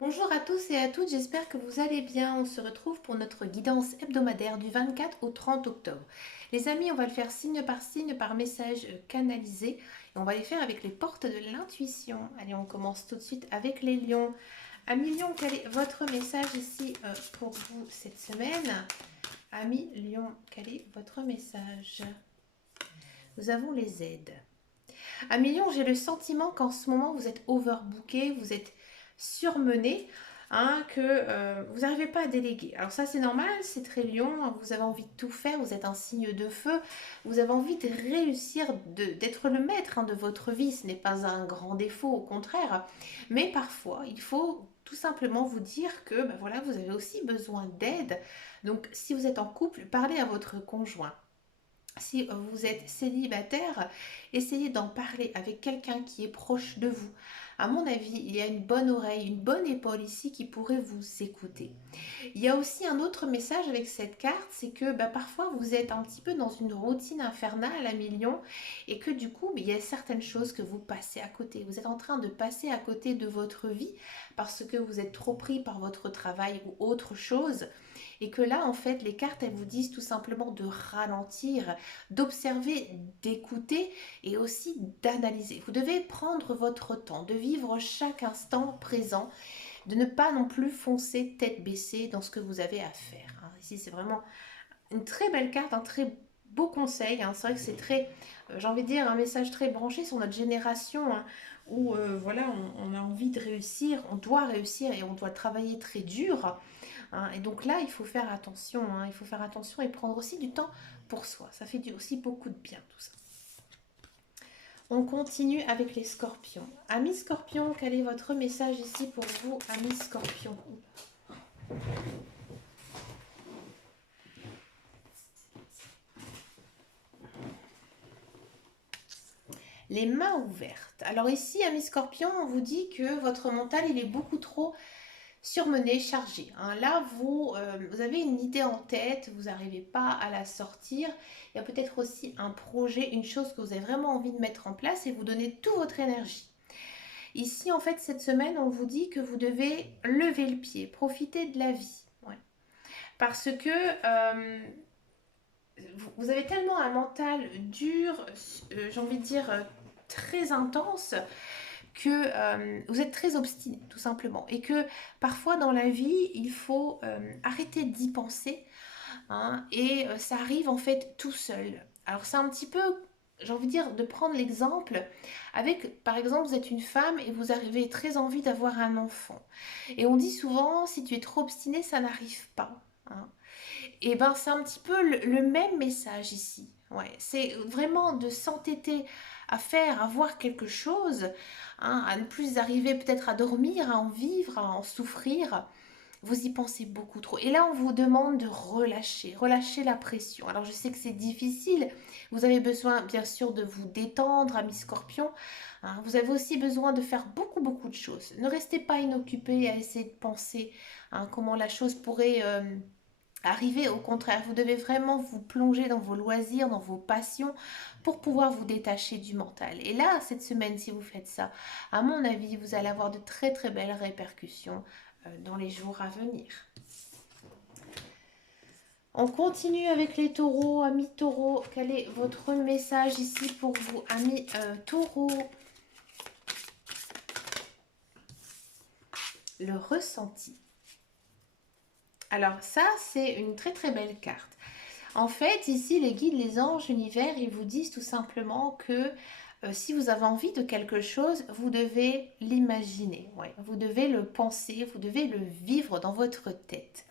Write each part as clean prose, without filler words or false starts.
Bonjour à tous et à toutes, j'espère que vous allez bien. On se retrouve pour notre guidance hebdomadaire du 24 au 30 octobre. Les amis, on va le faire signe, par message canalisé et on va les faire avec les portes de l'intuition. Allez, on commence tout de suite avec les lions. Amis lions, quel est votre message ici pour vous cette semaine? Amis lions, quel est votre message? Nous avons les aides. Amis lions, j'ai le sentiment qu'en ce moment vous êtes overbooké, vous êtes surmené, hein, que vous n'arrivez pas à déléguer. Alors ça c'est normal, c'est très lion, hein, vous avez envie de tout faire, vous êtes un signe de feu, vous avez envie de réussir, d'être le maître de votre vie, ce n'est pas un grand défaut, au contraire, mais parfois il faut tout simplement vous dire que voilà, vous avez aussi besoin d'aide. Donc si vous êtes en couple, parlez à votre conjoint. Si vous êtes célibataire, essayez d'en parler avec quelqu'un qui est proche de vous. À mon avis, il y a une bonne oreille, une bonne épaule ici qui pourrait vous écouter. Il y a aussi un autre message avec cette carte, c'est que parfois vous êtes un petit peu dans une routine infernale à millions et que du coup, il y a certaines choses que vous passez à côté. Vous êtes en train de passer à côté de votre vie parce que vous êtes trop pris par votre travail ou autre chose. Et que là, en fait, les cartes, elles vous disent tout simplement de ralentir, d'observer, d'écouter et aussi d'analyser. Vous devez prendre votre temps, de vivre chaque instant présent, de ne pas non plus foncer tête baissée dans ce que vous avez à faire. Ici, c'est vraiment une très belle carte, un très beau conseil. C'est vrai que c'est très, j'ai envie de dire, un message très branché sur notre génération, où voilà, on a envie de réussir, on doit réussir et on doit travailler très dur. Et donc là, il faut faire attention, il faut faire attention et prendre aussi du temps pour soi. Ça fait aussi beaucoup de bien tout ça. On continue avec les scorpions. Amis scorpions, quel est votre message ici pour vous, amis scorpions? Les mains ouvertes. Alors ici, amis scorpions, on vous dit que votre mental, il est beaucoup trop surmené, chargé. Là, vous avez une idée en tête, vous n'arrivez pas à la sortir. Il y a peut-être aussi un projet, une chose que vous avez vraiment envie de mettre en place et vous donnez toute votre énergie. Ici, en fait, cette semaine, on vous dit que vous devez lever le pied, profiter de la vie. Ouais. Parce que vous avez tellement un mental dur, j'ai envie de dire très intense, que vous êtes très obstiné, tout simplement. Et que parfois dans la vie, il faut arrêter d'y penser. Et ça arrive en fait tout seul. Alors c'est un petit peu, j'ai envie de dire, de prendre l'exemple avec, par exemple, vous êtes une femme et vous avez très envie d'avoir un enfant. Et on dit souvent, si tu es trop obstiné, ça n'arrive pas. Et ben c'est un petit peu le même message ici. Ouais, c'est vraiment de s'entêter à faire, à voir quelque chose, à ne plus arriver peut-être à dormir, à en vivre, à en souffrir. Vous y pensez beaucoup trop. Et là, on vous demande de relâcher, relâcher la pression. Alors, je sais que c'est difficile. Vous avez besoin, bien sûr, de vous détendre, ami Scorpion. Vous avez aussi besoin de faire beaucoup, beaucoup de choses. Ne restez pas inoccupé à essayer de penser comment la chose pourrait arriver. Au contraire, vous devez vraiment vous plonger dans vos loisirs, dans vos passions pour pouvoir vous détacher du mental. Et là, cette semaine, si vous faites ça, à mon avis, vous allez avoir de très, très belles répercussions dans les jours à venir. On continue avec les taureaux. Amis taureaux, quel est votre message ici pour vous, amis taureaux? Le ressenti. Alors ça, c'est une très très belle carte. En fait, ici, les guides, les anges, l'univers, ils vous disent tout simplement que si vous avez envie de quelque chose, vous devez l'imaginer. Ouais. Vous devez le penser, vous devez le vivre dans votre tête.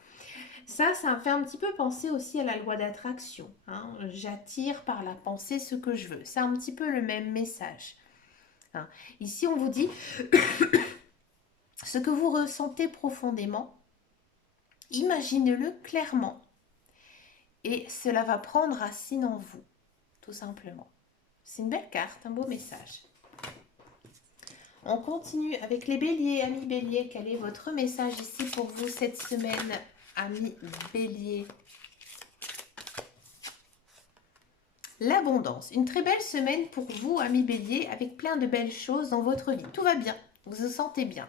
Ça me fait un petit peu penser aussi à la loi d'attraction. J'attire par la pensée ce que je veux. C'est un petit peu le même message. Ici, on vous dit ce que vous ressentez profondément, imaginez-le clairement. Et cela va prendre racine en vous, tout simplement. C'est une belle carte, un beau message. On continue avec les béliers. Amis béliers, quel est votre message ici pour vous cette semaine, amis béliers? L'abondance. Une très belle semaine pour vous, amis béliers, avec plein de belles choses dans votre vie. Tout va bien, vous vous sentez bien.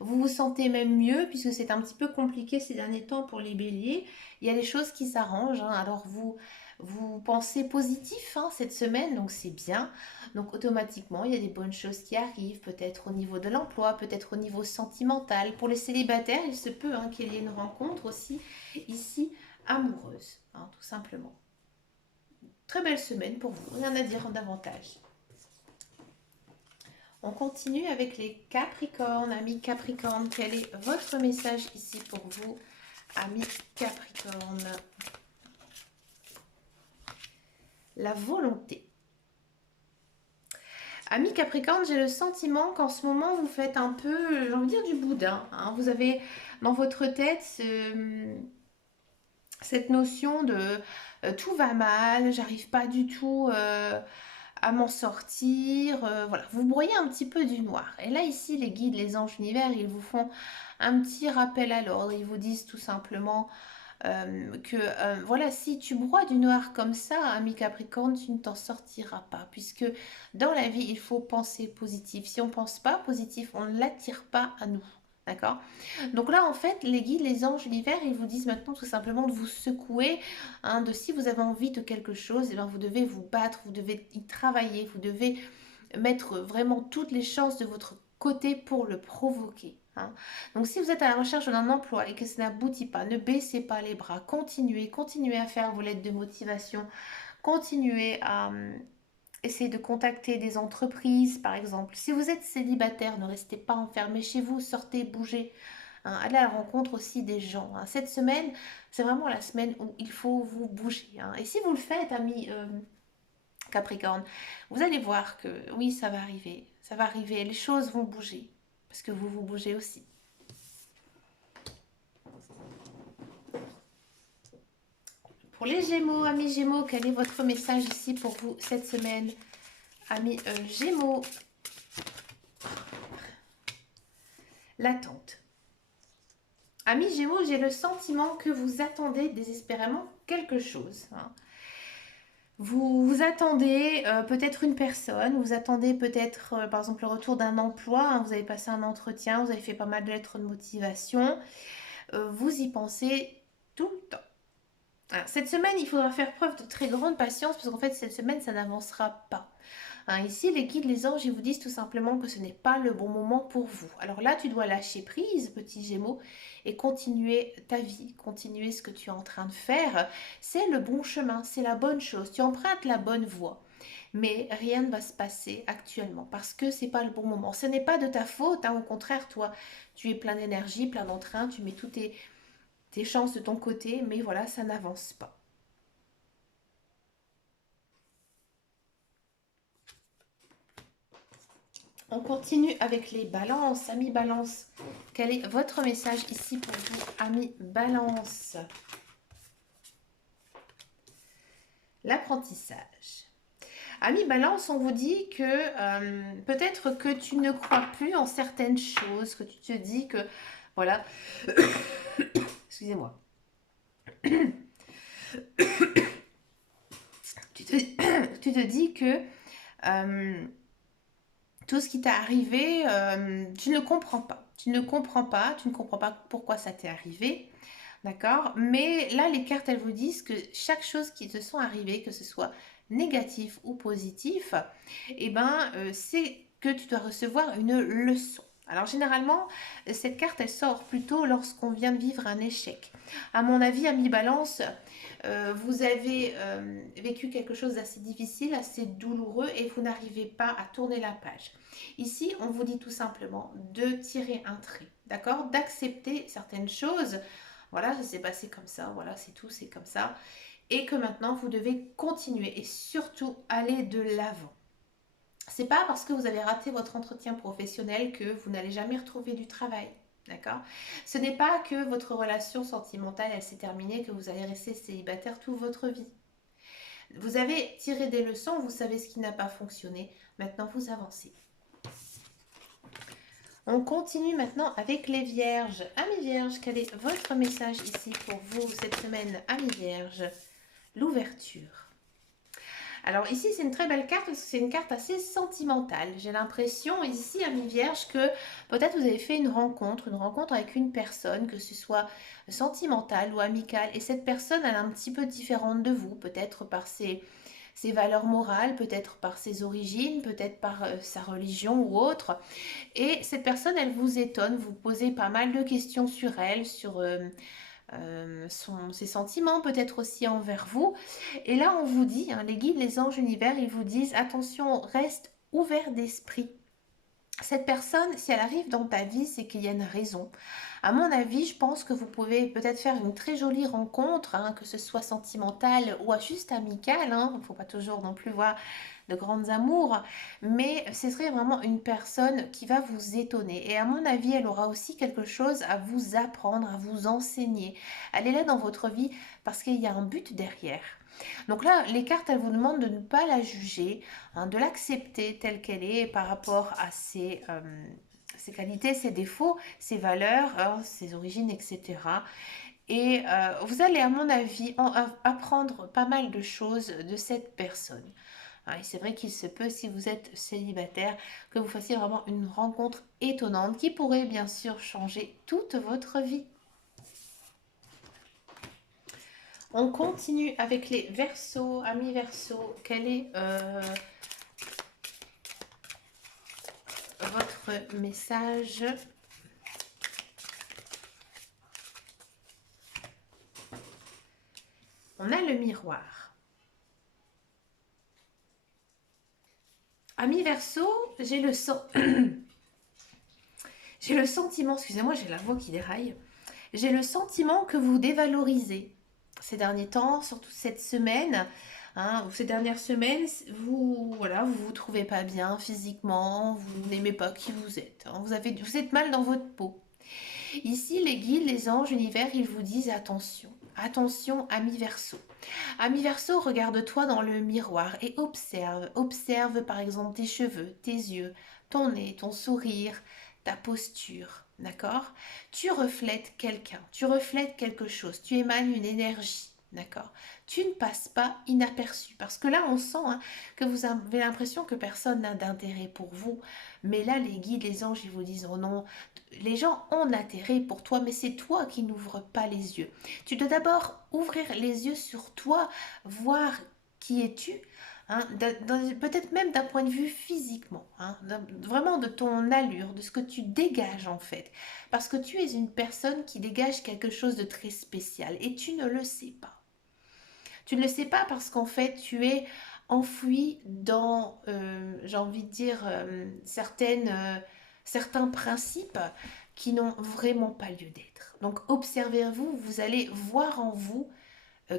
Vous vous sentez même mieux puisque c'est un petit peu compliqué ces derniers temps pour les béliers. Il y a des choses qui s'arrangent, hein. Alors vous pensez positif, hein, cette semaine, donc c'est bien. Donc automatiquement, il y a des bonnes choses qui arrivent, peut-être au niveau de l'emploi, peut-être au niveau sentimental. Pour les célibataires, il se peut, hein, qu'il y ait une rencontre aussi ici amoureuse, hein, tout simplement. Très belle semaine pour vous, rien à dire en davantage. On continue avec les Capricornes. Amis Capricorne, quel est votre message ici pour vous, amis Capricorne? La volonté. Amis Capricorne, j'ai le sentiment qu'en ce moment, vous faites un peu, j'ai envie de dire, du boudin, hein. Vous avez dans votre tête cette notion de tout va mal, j'arrive pas du tout à m'en sortir. Voilà, vous broyez un petit peu du noir. Et là, ici, les guides, les anges univers, ils vous font un petit rappel à l'ordre. Ils vous disent tout simplement que voilà, si tu broies du noir comme ça, ami Capricorne, tu ne t'en sortiras pas, puisque dans la vie, il faut penser positif. Si on ne pense pas positif, on ne l'attire pas à nous. D'accord? Donc là, en fait, les guides, les anges, l'hiver, ils vous disent maintenant tout simplement de vous secouer, hein, de si vous avez envie de quelque chose, et bien vous devez vous battre, vous devez y travailler, vous devez mettre vraiment toutes les chances de votre côté pour le provoquer, hein. Donc si vous êtes à la recherche d'un emploi et que ça n'aboutit pas, ne baissez pas les bras, continuez, continuez à faire vos lettres de motivation, continuez à essayer de contacter des entreprises par exemple. Si vous êtes célibataire, ne restez pas enfermé chez vous, sortez, bougez, hein, allez à la rencontre aussi des gens, hein. Cette semaine, c'est vraiment la semaine où il faut vous bouger, hein. Et si vous le faites, amis Capricorne, vous allez voir que oui, ça va arriver, les choses vont bouger, parce que vous vous bougez aussi. Pour les Gémeaux, amis Gémeaux, quel est votre message ici pour vous cette semaine, amis Gémeaux? L'attente. Amis Gémeaux, j'ai le sentiment que vous attendez désespérément quelque chose, hein. Vous attendez peut-être une personne, vous attendez peut-être par exemple le retour d'un emploi, hein. Vous avez passé un entretien, vous avez fait pas mal de lettres de motivation, vous y pensez tout le temps. Alors, cette semaine, il faudra faire preuve de très grande patience parce qu'en fait, cette semaine, ça n'avancera pas, hein. Ici, les guides, les anges, ils vous disent tout simplement que ce n'est pas le bon moment pour vous. Alors là, tu dois lâcher prise, petit Gémeaux, et continuer ta vie, continuer ce que tu es en train de faire. C'est le bon chemin, c'est la bonne chose. Tu empruntes la bonne voie. Mais rien ne va se passer actuellement parce que c'est pas le bon moment. Ce n'est pas de ta faute, hein. Au contraire, toi, tu es plein d'énergie, plein d'entrain, tu mets toutes tes chances de ton côté, mais voilà, ça n'avance pas. On continue avec les balances. Amis balance, quel est votre message ici pour vous, amis balance? L'apprentissage. Amis balance, on vous dit que peut-être que tu ne crois plus en certaines choses, que tu te dis que, voilà, excusez-moi, tu te dis que tout ce qui t'est arrivé, tu ne comprends pas. Tu ne comprends pas, tu ne comprends pas pourquoi ça t'est arrivé. D'accord? Mais là, les cartes, elles vous disent que chaque chose qui te sont arrivées, que ce soit négatif ou positif, eh ben, c'est que tu dois recevoir une leçon. Alors généralement, cette carte, elle sort plutôt lorsqu'on vient de vivre un échec. À mon avis, ami Balance, vous avez vécu quelque chose d'assez difficile, assez douloureux et vous n'arrivez pas à tourner la page. Ici, on vous dit tout simplement de tirer un trait, d'accord? D'accepter certaines choses. Voilà, ça s'est passé comme ça, voilà, c'est tout, c'est comme ça. Et que maintenant, vous devez continuer et surtout aller de l'avant. C'est pas parce que vous avez raté votre entretien professionnel que vous n'allez jamais retrouver du travail. D'accord? Ce n'est pas que votre relation sentimentale, elle s'est terminée, que vous allez rester célibataire toute votre vie. Vous avez tiré des leçons, vous savez ce qui n'a pas fonctionné. Maintenant, vous avancez. On continue maintenant avec les vierges. Amis vierges, quel est votre message ici pour vous cette semaine, amis vierges? L'ouverture. Alors ici, c'est une très belle carte parce que c'est une carte assez sentimentale. J'ai l'impression ici, Ami Vierge, que peut-être vous avez fait une rencontre avec une personne, que ce soit sentimentale ou amicale, et cette personne, elle est un petit peu différente de vous, peut-être par ses valeurs morales, peut-être par ses origines, peut-être par sa religion ou autre. Et cette personne, elle vous étonne, vous posez pas mal de questions sur elle, sur ses sentiments peut-être aussi envers vous. Et là, on vous dit, hein, les guides, les anges univers, ils vous disent, attention, reste ouvert d'esprit. Cette personne, si elle arrive dans ta vie, c'est qu'il y a une raison. À mon avis, je pense que vous pouvez peut-être faire une très jolie rencontre, hein, que ce soit sentimentale ou juste amicale. Il ne faut pas toujours non plus voir de grandes amours, mais ce serait vraiment une personne qui va vous étonner. Et à mon avis, elle aura aussi quelque chose à vous apprendre, à vous enseigner. Elle est là dans votre vie parce qu'il y a un but derrière. Donc là, les cartes, elles vous demandent de ne pas la juger, hein, de l'accepter telle qu'elle est par rapport à ses qualités, ses défauts, ses valeurs, hein, ses origines, etc. Et vous allez, à mon avis, apprendre pas mal de choses de cette personne. Et c'est vrai qu'il se peut, si vous êtes célibataire, que vous fassiez vraiment une rencontre étonnante qui pourrait bien sûr changer toute votre vie. On continue avec les Verseaux, amis Verseaux. Quel est votre message? On a le miroir. Amis Verseaux, j'ai le sentiment, excusez-moi, j'ai la voix qui déraille. J'ai le sentiment que vous dévalorisez ces derniers temps, surtout cette semaine, hein, ou ces dernières semaines, vous vous trouvez pas bien physiquement, vous n'aimez pas qui vous êtes, hein, vous êtes mal dans votre peau. Ici, les guides, les anges, l'univers, ils vous disent attention, attention, ami Verseau. Ami Verseau, regarde-toi dans le miroir et observe, observe par exemple tes cheveux, tes yeux, ton nez, ton sourire, ta posture. D'accord? Tu reflètes quelqu'un, tu reflètes quelque chose, tu émanes une énergie. D'accord? Tu ne passes pas inaperçu. Parce que là, on sent, hein, que vous avez l'impression que personne n'a d'intérêt pour vous. Mais là, les guides, les anges, ils vous disent, oh non, les gens ont intérêt pour toi, mais c'est toi qui n'ouvres pas les yeux. Tu dois d'abord ouvrir les yeux sur toi, voir qui es-tu, hein, peut-être même d'un point de vue physiquement, hein, vraiment de ton allure, de ce que tu dégages en fait. Parce que tu es une personne qui dégage quelque chose de très spécial et tu ne le sais pas. Tu ne le sais pas parce qu'en fait, tu es enfoui dans, j'ai envie de dire, certains principes qui n'ont vraiment pas lieu d'être. Donc, observez-vous, vous allez voir en vous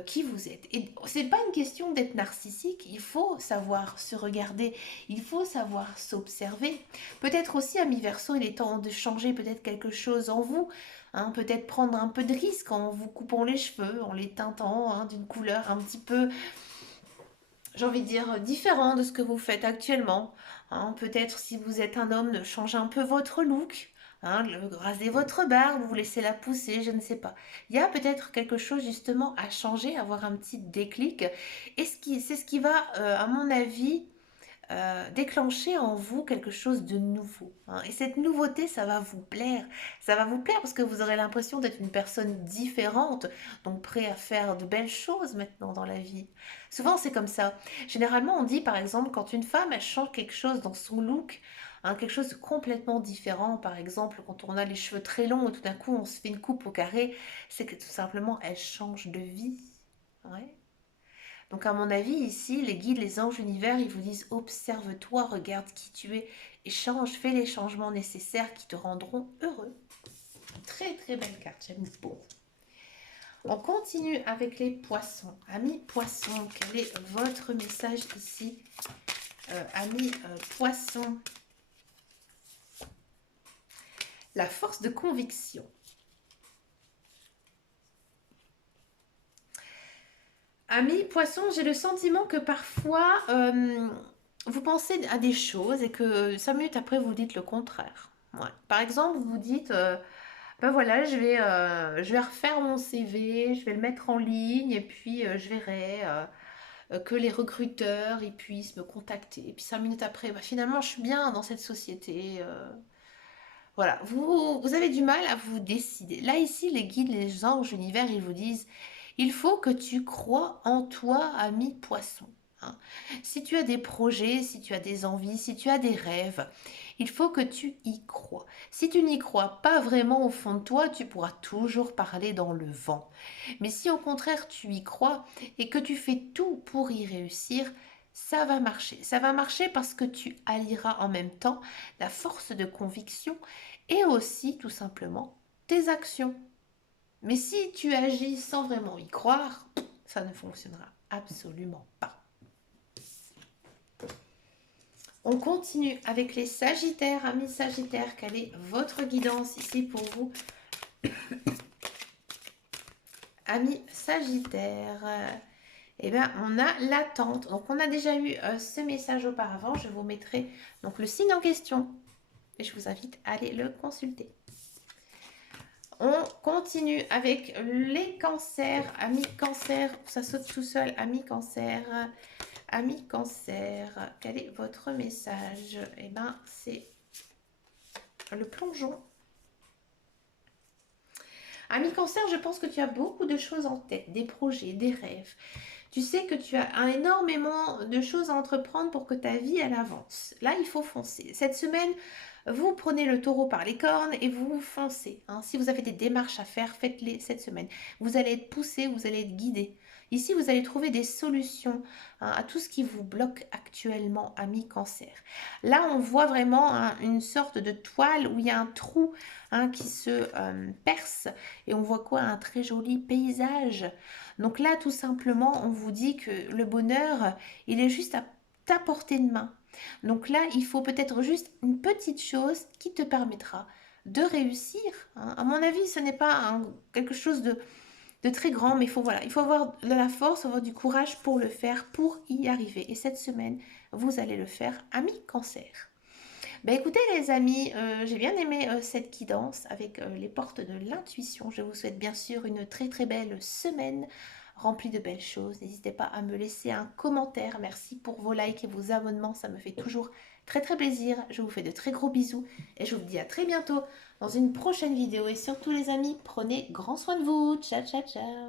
qui vous êtes. Et c'est pas une question d'être narcissique, il faut savoir se regarder, il faut savoir s'observer. Peut-être aussi, ami Verseau, il est temps de changer peut-être quelque chose en vous, hein, peut-être prendre un peu de risque en vous coupant les cheveux, en les teintant, hein, d'une couleur un petit peu, j'ai envie de dire, différent de ce que vous faites actuellement. Hein. Peut-être si vous êtes un homme, de changer un peu votre look, hein, raser votre barbe, vous laisser la pousser, je ne sais pas. Il y a peut-être quelque chose justement à changer, avoir un petit déclic. Et c'est ce qui va, à mon avis, déclencher en vous quelque chose de nouveau. Hein. Et cette nouveauté, ça va vous plaire. Ça va vous plaire parce que vous aurez l'impression d'être une personne différente, donc prêt à faire de belles choses maintenant dans la vie. Souvent, c'est comme ça. Généralement, on dit par exemple, quand une femme, elle change quelque chose dans son look, hein, quelque chose de complètement différent, par exemple, quand on a les cheveux très longs et tout d'un coup, on se fait une coupe au carré, c'est que tout simplement, elle change de vie. Ouais. Donc à mon avis, ici, les guides, les anges, l'univers, ils vous disent observe-toi, regarde qui tu es et change, fais les changements nécessaires qui te rendront heureux. Très très belle carte, j'aime beaucoup. On continue avec les poissons. Amis poissons, quel est votre message ici? Amis poissons, la force de conviction. Amis poissons, j'ai le sentiment que parfois vous pensez à des choses et que 5 minutes après vous dites le contraire. Ouais. Par exemple, vous vous dites ben voilà, je vais refaire mon CV, je vais le mettre en ligne et puis je verrai. que les recruteurs ils puissent me contacter. Et puis 5 minutes après, bah, finalement, je suis bien dans cette société. Voilà, vous avez du mal à vous décider. Là, ici, les guides, les anges, l'univers, ils vous disent, il faut que tu crois en toi, ami poisson. Hein. Si tu as des projets, si tu as des envies, si tu as des rêves, il faut que tu y crois. Si tu n'y crois pas vraiment au fond de toi, tu pourras toujours parler dans le vent. Mais si au contraire tu y crois et que tu fais tout pour y réussir, ça va marcher. Ça va marcher parce que tu allieras en même temps la force de conviction et aussi tout simplement tes actions. Mais si tu agis sans vraiment y croire, ça ne fonctionnera absolument pas. On continue avec les Sagittaires. Amis Sagittaires, quelle est votre guidance ici pour vous? Amis Sagittaires, eh bien, on a l'attente. Donc, on a déjà eu ce message auparavant. Je vous mettrai donc le signe en question et je vous invite à aller le consulter. On continue avec les cancers. Amis cancer, ça saute tout seul. Amis cancer, amis cancer, quel est votre message? Eh bien, c'est le plongeon. Ami cancer, je pense que tu as beaucoup de choses en tête, des projets, des rêves. Tu sais que tu as énormément de choses à entreprendre pour que ta vie elle avance. Là, il faut foncer. Cette semaine, vous prenez le taureau par les cornes et vous foncez. Hein. Si vous avez des démarches à faire, faites-les cette semaine. Vous allez être poussé, vous allez être guidé. Ici, vous allez trouver des solutions à tout ce qui vous bloque actuellement, ami cancer. Là, on voit vraiment une sorte de toile où il y a un trou qui se perce et on voit quoi? Un très joli paysage. Donc là, tout simplement, on vous dit que le bonheur, il est juste à ta portée de main. Donc là, il faut peut-être juste une petite chose qui te permettra de réussir. Hein. À mon avis, ce n'est pas quelque chose de très grand, mais voilà, il faut avoir de la force, avoir du courage pour le faire, pour y arriver. Et cette semaine, vous allez le faire, ami cancer. Ben écoutez les amis, j'ai bien aimé cette guidance avec les portes de l'intuition. Je vous souhaite bien sûr une très très belle semaine remplie de belles choses. N'hésitez pas à me laisser un commentaire. Merci pour vos likes et vos abonnements. Ça me fait toujours très très plaisir. Je vous fais de très gros bisous et je vous dis à très bientôt dans une prochaine vidéo. Et surtout les amis, prenez grand soin de vous. Ciao ciao ciao.